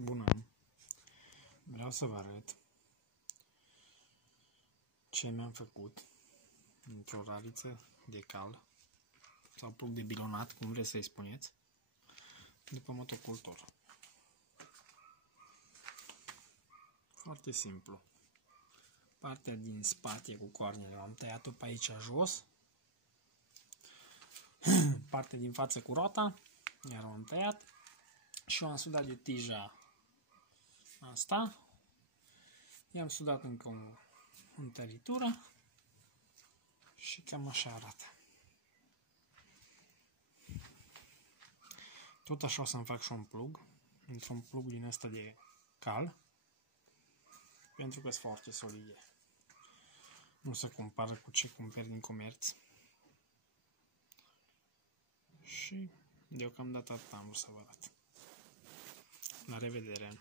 Bună! Vreau să vă arăt ce mi-am făcut într-o raliță de cal sau plug de bilonat, cum vreți să-i spuneți, după motocultor. Foarte simplu. Partea din spate cu coarnele am tăiat-o pe aici jos. Partea din față cu rota, iar o am tăiat și o am sudat de tija asta. I-am sudat încă o tăritură și cam așa arată. Tot așa o să-mi fac și un plug, într-un plug din ăsta de cal, pentru că sunt foarte solide. Nu se compară cu ce cumperi din comerț. Și deocamdată atât am vrut să vă arăt. La revedere!